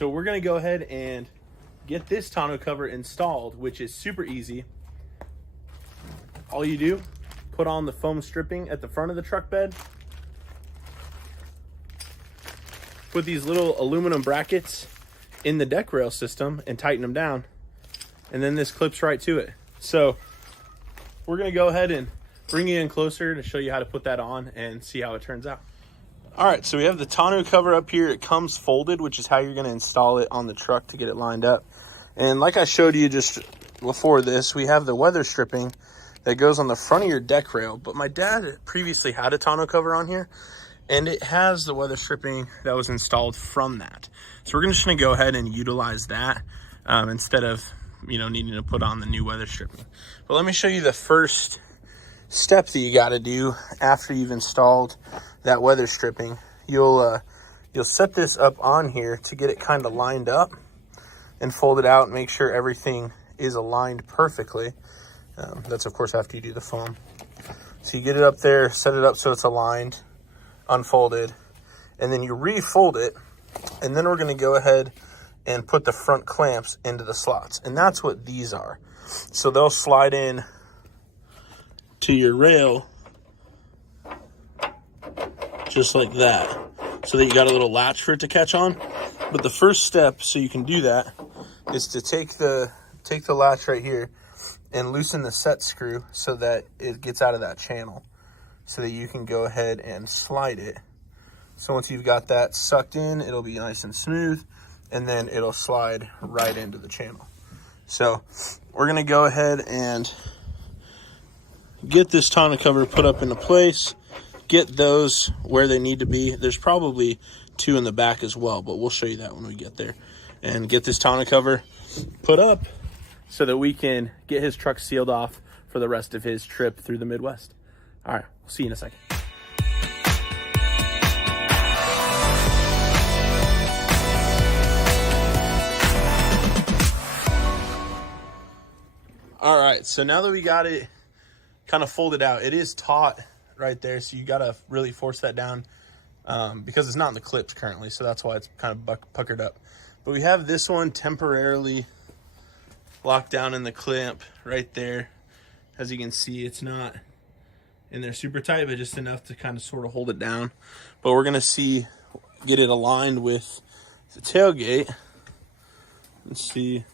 So we're gonna go ahead and get this tonneau cover installed, which is super easy. All you do, put on the foam stripping at the front of the truck bed, put these little aluminum brackets in the deck rail system and tighten them down, and then this clips right to it. So we're gonna go ahead and bring you in closer to show you how to put that on and see how it turns out. All right, so we have the tonneau cover up here. It comes folded, which is how you're gonna install it on the truck to get it lined up. And like I showed you just before this, we have the weather stripping that goes on the front of your deck rail. But my dad previously had a tonneau cover on here, and it has the weather stripping that was installed from that. So we're just gonna go ahead and utilize that instead of needing to put on the new weather stripping. But let me show you the first step that you got to do after you've installed that weather stripping. You'll set this up on here to get it kind of lined up and fold it out and make sure everything is aligned perfectly. That's of course after you do the foam. So you get it up there, set it up so it's aligned, unfolded, and then you refold it, and then we're going to go ahead and put the front clamps into the slots, and that's what these are. So they'll slide in to your rail just like that, so that you got a little latch for it to catch on. But the first step, so you can do that, is to take the latch right here and loosen the set screw so that it gets out of that channel, so that you can go ahead and slide it. So once you've got that sucked in, it'll be nice and smooth, and then it'll slide right into the channel. So we're gonna go ahead and get this tonneau cover put up into place, get those where they need to be. There's probably two in the back as well, but we'll show you that when we get there. And get this tonneau cover put up so that we can get his truck sealed off for the rest of his trip through the Midwest. All right, we'll see you in a second. All right, so now that we got it kind of folded out, it is taut right there, so you gotta really force that down because it's not in the clips currently, so that's why it's kind of puckered up. But we have this one temporarily locked down in the clamp right there. As you can see, it's not in there super tight, but just enough to kind of sort of hold it down. But we're gonna get it aligned with the tailgate. Let's see.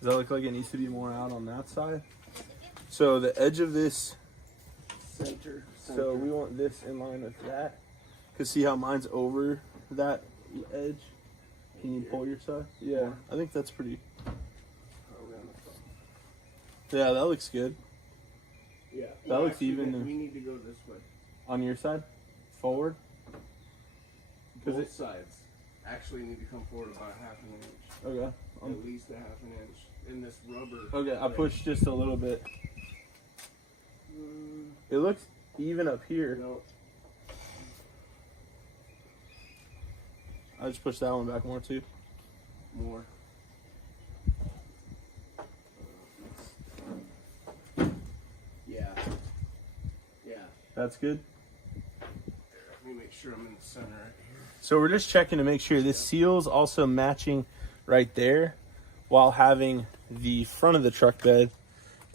Does that look like it needs to be more out on that side? So the edge of this center. So we want this in line with that. Cause see how mine's over that edge? Can you pull your side? Yeah, I think that's pretty. Yeah, that looks good. Yeah, that looks even. We need to go this way. On your side? Forward? Both sides actually need to come forward about half an inch. Okay. At least a half an inch. In this rubber. Okay, I pushed just a little bit. It looks even up here. No. I just pushed that one back more too. More. Yeah. Yeah. That's good. Let me make sure I'm in the center right here. So we're just checking to make sure this seal's also matching right there, while having the front of the truck bed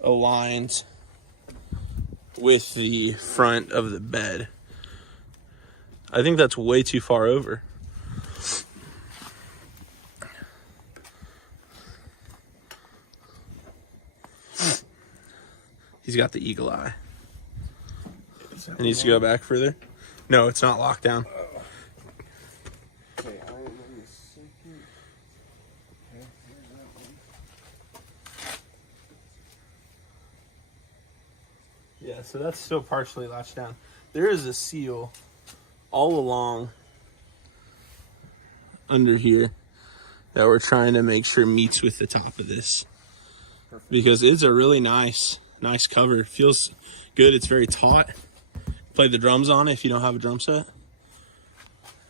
aligned with the front of the bed. I think that's way too far over. He's got the eagle eye. It needs to go back further. No, it's not locked down. Okay, I am in the second. Okay, here's that one. Yeah, so that's still partially latched down. There is a seal all along under here that we're trying to make sure meets with the top of this. Perfect. Because it's a really nice cover. It feels good. It's very taut. Play the drums on it if you don't have a drum set.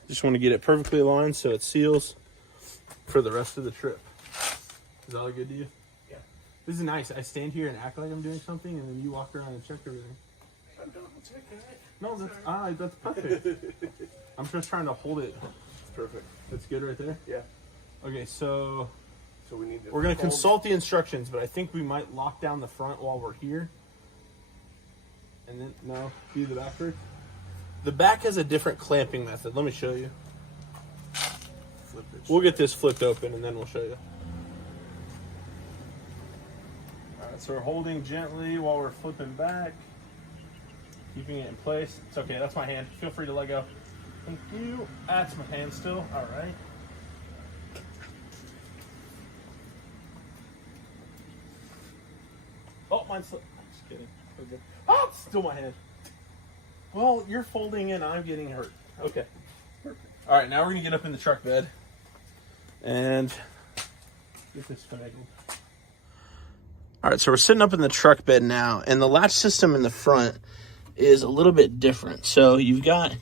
Just want to get it perfectly aligned so it seals for the rest of the trip. Is that all good to you? Yeah. This is nice. I stand here and act like I'm doing something, and then you walk around and check everything. I'm double checking it. No, that's perfect. I'm just trying to hold it. It's perfect. That's good right there? Yeah. Okay, so we need to we're going to consult the instructions, but I think we might lock down the front while we're here. And then, no, do the back first. The back has a different clamping method. Let me show you. Flip it. We'll get this flipped open and then we'll show you. Alright, so we're holding gently while we're flipping back. Keeping it in place. It's okay, that's my hand. Feel free to let go. Thank you. That's my hand still. Alright. Oh, mine's still. Just kidding. Okay. Oh, it's still my hand. Well, you're folding and I'm getting hurt. Okay. Perfect. Alright, now we're going to get up in the truck bed and get this finagled. Alright, so we're sitting up in the truck bed now, and the latch system in the front is a little bit different. So you've got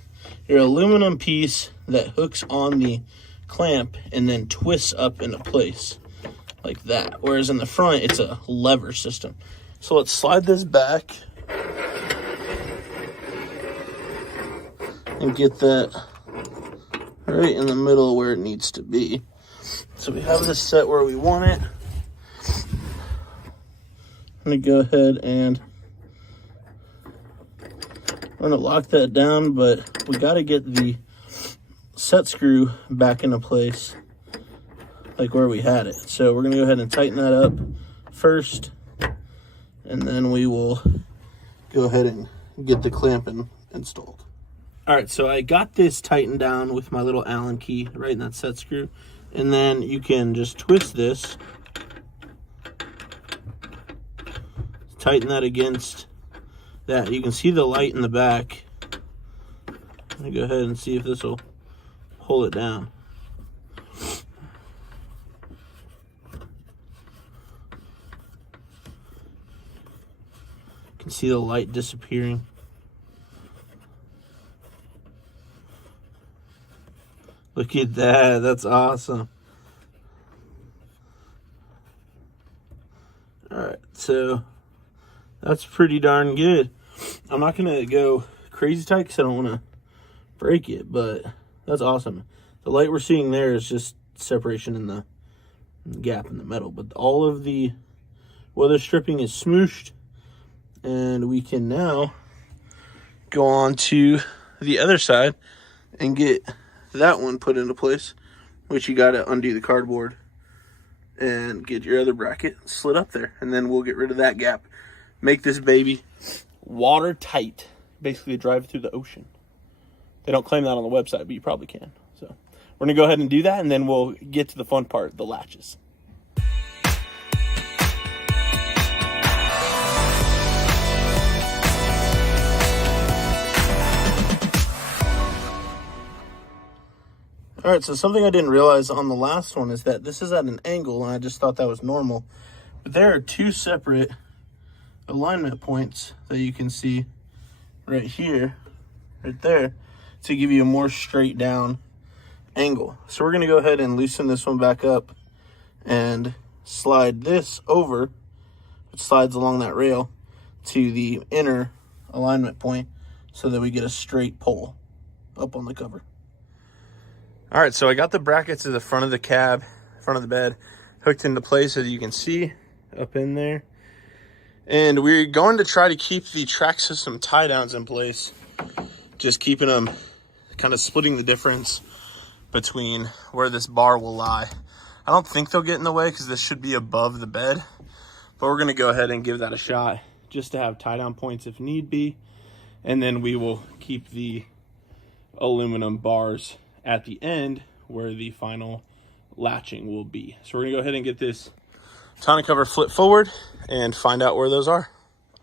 your aluminum piece that hooks on the clamp and then twists up into place like that. Whereas in the front, it's a lever system. So let's slide this back and get that right in the middle where it needs to be. So we have this set where we want it. I'm going to go ahead and we're going to lock that down, but we got to get the set screw back into place like where we had it. So we're going to go ahead and tighten that up first, and then we will go ahead and get the clamping installed. All right, so I got this tightened down with my little Allen key right in that set screw, and then you can just twist this, tighten that against that. You can see the light in the back. Let me go ahead and see if this will pull it down. You can see the light disappearing. Look at that, that's awesome. Alright, so that's pretty darn good. I'm not going to go crazy tight because I don't want to break it, but that's awesome. The light we're seeing there is just separation in the gap in the metal, but all of the weather stripping is smooshed, and we can now go on to the other side and get that one put into place, which you got to undo the cardboard and get your other bracket slid up there, and then we'll get rid of that gap. Make this baby watertight. Basically drive it through the ocean. They don't claim that on the website, but you probably can. So we're going to go ahead and do that, and then we'll get to the fun part, the latches. All right, so something I didn't realize on the last one is that this is at an angle, and I just thought that was normal. But there are two separate alignment points that you can see right here, right there, to give you a more straight down angle. So we're going to go ahead and loosen this one back up and slide this over, which slides along that rail, to the inner alignment point so that we get a straight pull up on the cover. All right, so I got the brackets to the front of the cab, front of the bed, hooked into place, as you can see up in there. And we're going to try to keep the track system tie downs in place, just keeping them, kind of splitting the difference between where this bar will lie. I don't think they'll get in the way because this should be above the bed, but we're going to go ahead and give that a shot just to have tie down points if need be. And then we will keep the aluminum bars at the end where the final latching will be. So we're gonna go ahead and get this tonneau cover flip forward and find out where those are.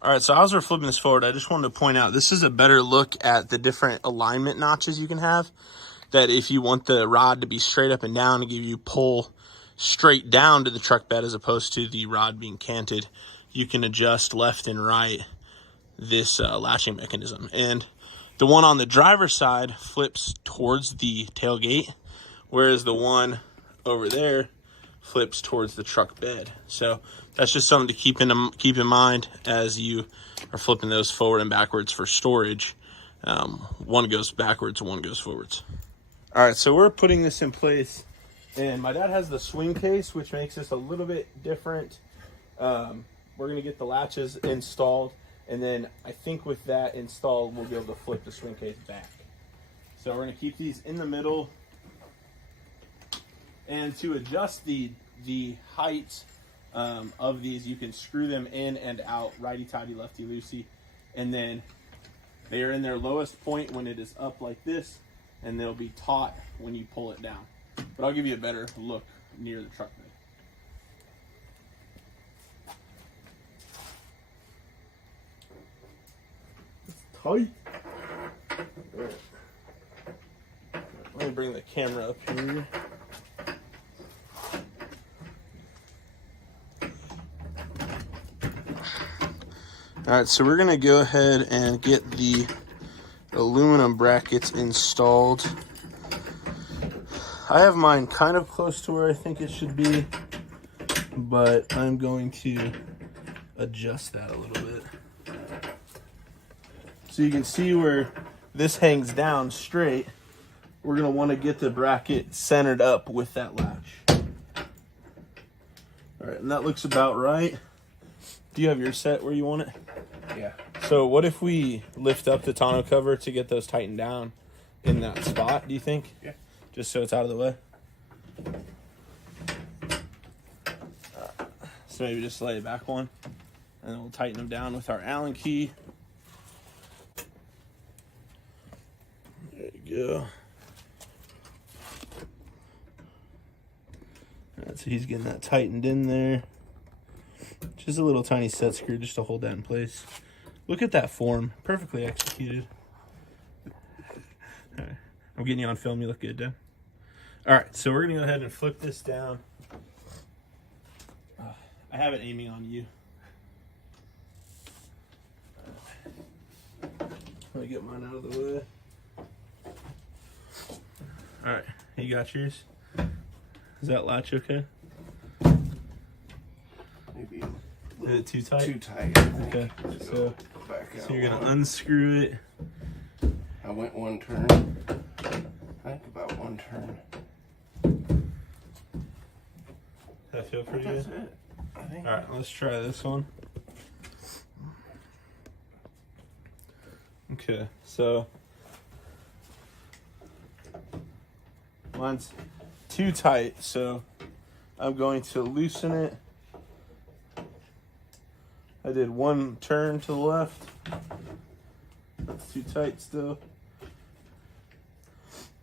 All right, so as we're flipping this forward, I just wanted to point out this is a better look at the different alignment notches you can have. That if you want the rod to be straight up and down and give you pull straight down to the truck bed as opposed to the rod being canted, you can adjust left and right this latching mechanism. And the one on the driver's side flips towards the tailgate, whereas the one over there flips towards the truck bed. So that's just something to keep in mind as you are flipping those forward and backwards for storage. One goes backwards and one goes forwards. All right, so we're putting this in place, and my dad has the swing case, which makes this a little bit different. We're going to get the latches installed, and then I think with that installed, we'll be able to flip the swing case back. So we're going to keep these in the middle, and to adjust the height of these, you can screw them in and out, righty-tighty, lefty-loosey, and then they are in their lowest point when it is up like this, and they'll be taut when you pull it down. But I'll give you a better look near the truck bed. It's tight. Let me bring the camera up here. All right, so we're gonna go ahead and get the aluminum brackets installed. I have mine kind of close to where I think it should be, but I'm going to adjust that a little bit. So you can see where this hangs down straight. We're gonna wanna get the bracket centered up with that latch. All right, and that looks about right. Do you have your set where you want it? Yeah. So what if we lift up the tonneau cover to get those tightened down in that spot, do you think? Yeah. Just so it's out of the way? So maybe just lay it back one, and then we'll tighten them down with our Allen key. There you go. All right, so he's getting that tightened in there. Just a little tiny set screw just to hold that in place. Look at that form. Perfectly executed. All right. I'm getting you on film. You look good, Dad. All right, so we're going to go ahead and flip this down. I have it aiming on you. Let me get mine out of the way. All right, you got yours? Is that latch okay? Maybe. Is it too tight? Too tight. Okay, so Back out. you're gonna unscrew it. I went one turn. I think about one turn. Does that feel pretty That's good? it. I think. All right, let's try this one. Okay, so mine's too tight, so I'm going to loosen it. I did one turn to the left. That's too tight still.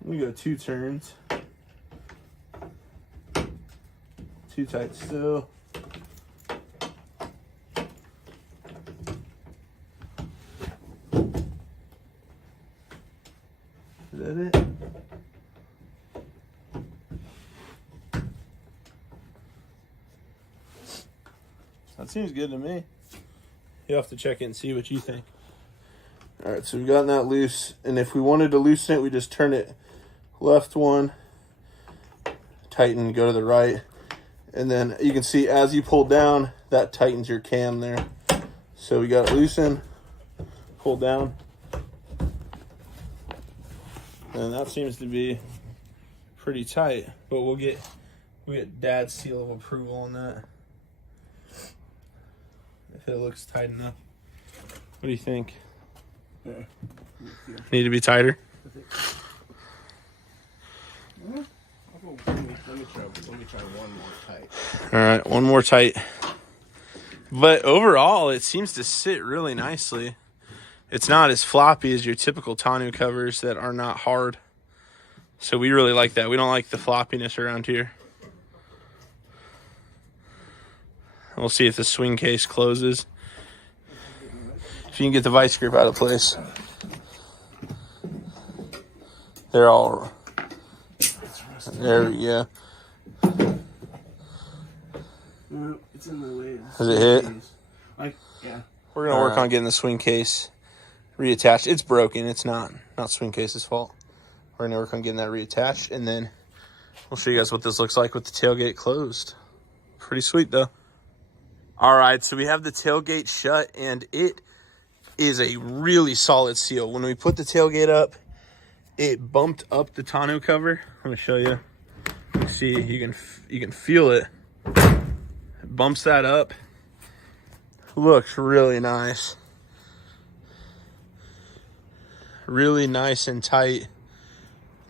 We go 2 turns. Too tight still. Is that it? That seems good to me. You'll have to check it and see what you think. All right, so we've gotten that loose, and if we wanted to loosen it, we just turn it left one, tighten, go to the right, and then you can see as you pull down, that tightens your cam there. So we got it loosen, pull down, and that seems to be pretty tight. But we'll get Dad's seal of approval on that. If it looks tight enough. What do you think? Yeah. Need to be tighter? Let me try one more tight. All right, one more tight. But overall, it seems to sit really nicely. It's not as floppy as your typical tonneau covers that are not hard. So we really like that. We don't like the floppiness around here. We'll see if the swing case closes. If you can get the vice grip out of place. They're all... There we go. No, it's in the way. Has it hit? Yeah. We're going to work on getting the swing case reattached. It's broken. It's not swing case's fault. We're going to work on getting that reattached, and then we'll show you guys what this looks like with the tailgate closed. Pretty sweet, though. All right, so we have the tailgate shut, and it is a really solid seal. When we put the tailgate up, it bumped up the tonneau cover. I'm gonna show you. See, you can feel it. It bumps that up. Looks really nice. Really nice and tight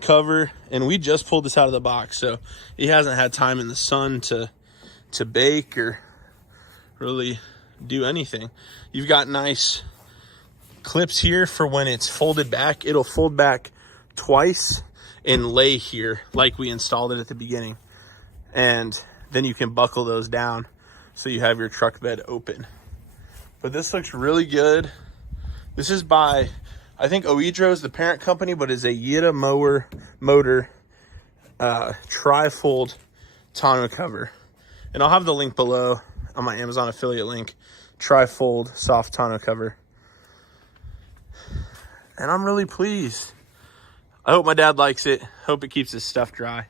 cover. And we just pulled this out of the box, so he hasn't had time in the sun to bake or really do anything. You've got nice clips here for when it's folded back. It'll fold back twice and lay here like we installed it at the beginning, and then you can buckle those down so you have your truck bed open. But this looks really good. This is by, I think Oedro is the parent company, but it's a YITAMotor tri-fold tonneau cover, and I'll have the link below on my Amazon affiliate link. Tri-fold soft tonneau cover, and I'm really pleased. I hope my dad likes it. Hope it keeps his stuff dry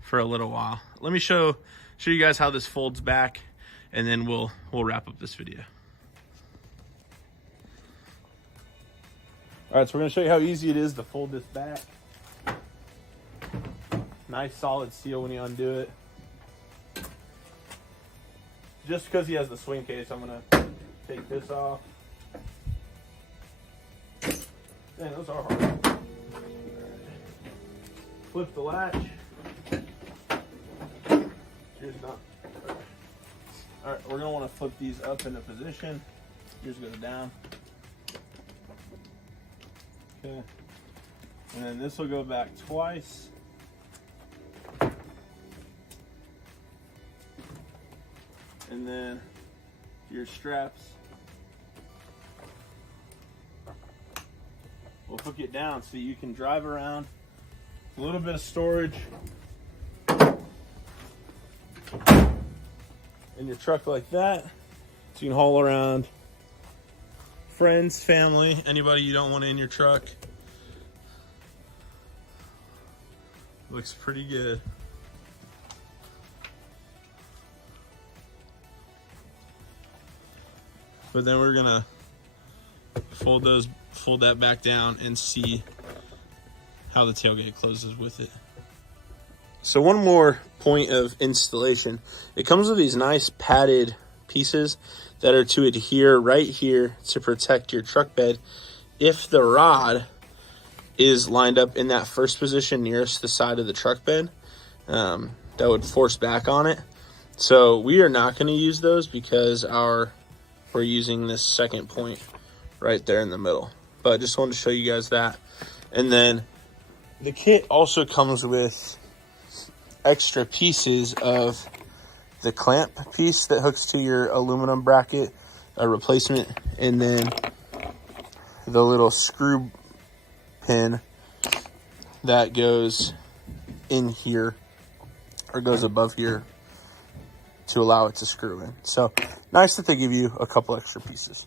for a little while. Let me show you guys how this folds back, and then we'll wrap up this video. All right, so we're gonna show you how easy it is to fold this back. Nice solid seal when you undo it. Just because he has the swing case, I'm gonna take this off. Man, those are hard. Flip the latch. Here's not. All right, we're gonna want to flip these up into position. Yours goes down. Okay, and then this will go back twice. And then your straps will hook it down so you can drive around. A little bit of storage in your truck like that, so you can haul around friends, family, anybody you don't want in your truck. Looks pretty good. But then we're gonna fold that back down and see how the tailgate closes with it. So one more point of installation. It comes with these nice padded pieces that are to adhere right here to protect your truck bed if the rod is lined up in that first position nearest the side of the truck bed. That would force back on it. So we are not going to use those because we're using this second point right there in the middle. But I just wanted to show you guys that. And then the kit also comes with extra pieces of the clamp piece that hooks to your aluminum bracket, a replacement, and then the little screw pin that goes in here or goes above here to allow it to screw in. So nice that they give you a couple extra pieces.